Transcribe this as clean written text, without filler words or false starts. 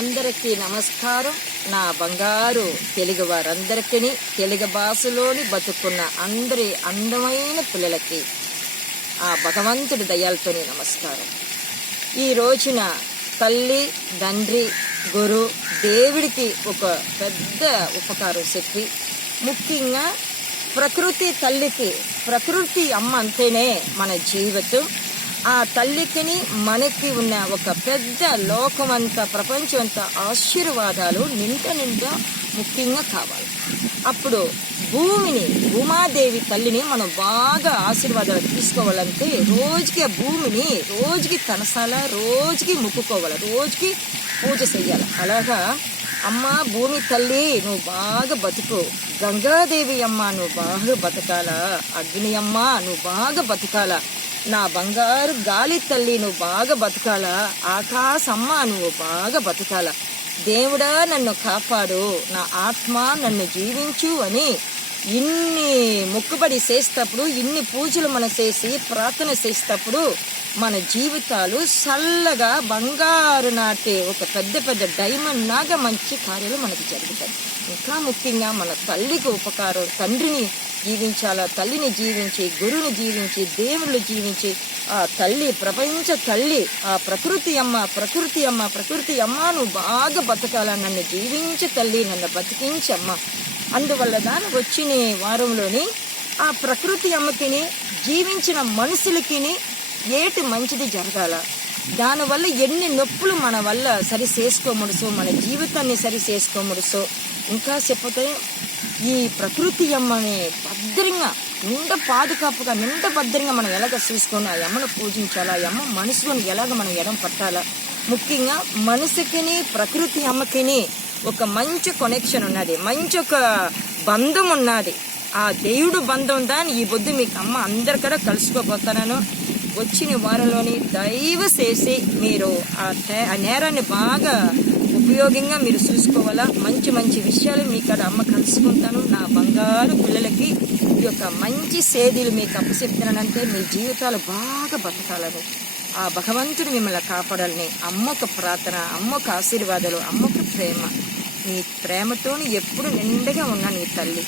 అందరికీ నమస్కారం. నా బంగారు తెలుగు వారందరికీ, తెలుగు భాషలోని బతుకున్న అందరి అందమైన పిల్లలకి ఆ భగవంతుడి దయాలతోని నమస్కారం. ఈ రోజున తల్లి, తండ్రి, గురు, దేవుడికి ఒక పెద్ద ఉపకారం చెప్పి, ముఖ్యంగా ప్రకృతి తల్లికి, ప్రకృతి అమ్మ అంటేనే మన జీవితం. ఆ తల్లికిని మనకి ఉన్న ఒక పెద్ద లోకమంతా, ప్రపంచమంతా ఆశీర్వాదాలు నిండా ముఖ్యంగా కావాలి. అప్పుడు భూమాదేవి తల్లిని మనం బాగా ఆశీర్వాదాలు తీసుకోవాలంటే రోజుకి ఆ భూమిని రోజుకి కనసాల, రోజుకి ముక్కుకోవాలి, రోజుకి పూజ చెయ్యాలి. అలాగా అమ్మ భూమి తల్లి నువ్వు బాగా బతుకు, గంగాదేవి అమ్మ నువ్వు బాగా బతకాలా, అగ్ని అమ్మ నువ్వు బాగా బతకాలా, నా బంగారు గాలి తల్లి నువ్వు బాగా బతకాలా, ఆకాశమ్మ నువ్వు బాగా బతకాలా, దేవుడా నన్ను కాపాడు, నా ఆత్మ నన్ను జీవించు అని ఇన్ని మొక్కుబడి చేసేటప్పుడు, ఇన్ని పూజలు మనం చేసి ప్రార్థన చేసేటప్పుడు మన జీవితాలు చల్లగా బంగారు నాటే ఒక పెద్ద డైమండ్ లాగా మంచి కార్యాలు మనకి జరుగుతాయి. ఇంకా ముఖ్యంగా మన తల్లికి ఉపకారం, తండ్రిని జీవించాలా, తల్లిని జీవించి, గురువుని జీవించి, దేవుళ్ళు జీవించి, ఆ తల్లి ప్రపంచ తల్లి, ఆ ప్రకృతి అమ్మ నువ్వు బాగా బతకాలా, నన్ను జీవించి తల్లి, నన్ను బతికించమ్మ. అందువల్ల దాని వచ్చిన వారంలోని ఆ ప్రకృతి అమ్మకిని, జీవించిన మనుషులకి ఏటి మంచిది జరగాల, దానివల్ల ఎన్ని నొప్పులు మన వల్ల సరి చేసుకోముడుసో, మన జీవితాన్ని సరి చేసుకోముడుసో. ఇంకా చెప్పతే ఈ ప్రకృతి అమ్మని భద్రంగా పాదుకాపుగా భద్రంగా మనం ఎలాగ చూసుకొని ఆ అమ్మను పూజించాలా, ఆ అమ్మ మనసులోని ఎలాగ మనం ఎడం పట్టాలా. ముఖ్యంగా మనసుకిని ప్రకృతి అమ్మకిని ఒక మంచి కనెక్షన్ ఉన్నది, మంచి ఒక బంధం ఉన్నది. ఆ దేవుడు బంధం దాన్ని ఈ పొద్దు మీకు అమ్మ అందరికడా కలుసుకోబోతున్నాను. వచ్చిన వారంలోని దైవ చేసి మీరు ఆ నేరాన్ని బాగా ఉపయోగంగా మీరు చూసుకోవాలా. మంచి విషయాలు మీ కాడ అమ్మ కలుసుకుంటాను. నా బంగారు పిల్లలకి ఈ యొక్క మంచి సేదీలు మీకు అప్పచెప్తున్నానంటే మీ జీవితాలు బాగా బతకాలని, ఆ భగవంతుడు మిమ్మల్ని కాపాడాలని, అమ్మొక ప్రార్థన, అమ్మొక ఆశీర్వాదాలు, అమ్మొక ప్రేమ, నీ ప్రేమతోని ఎప్పుడు నిండుగా ఉన్నా నీ తల్లి.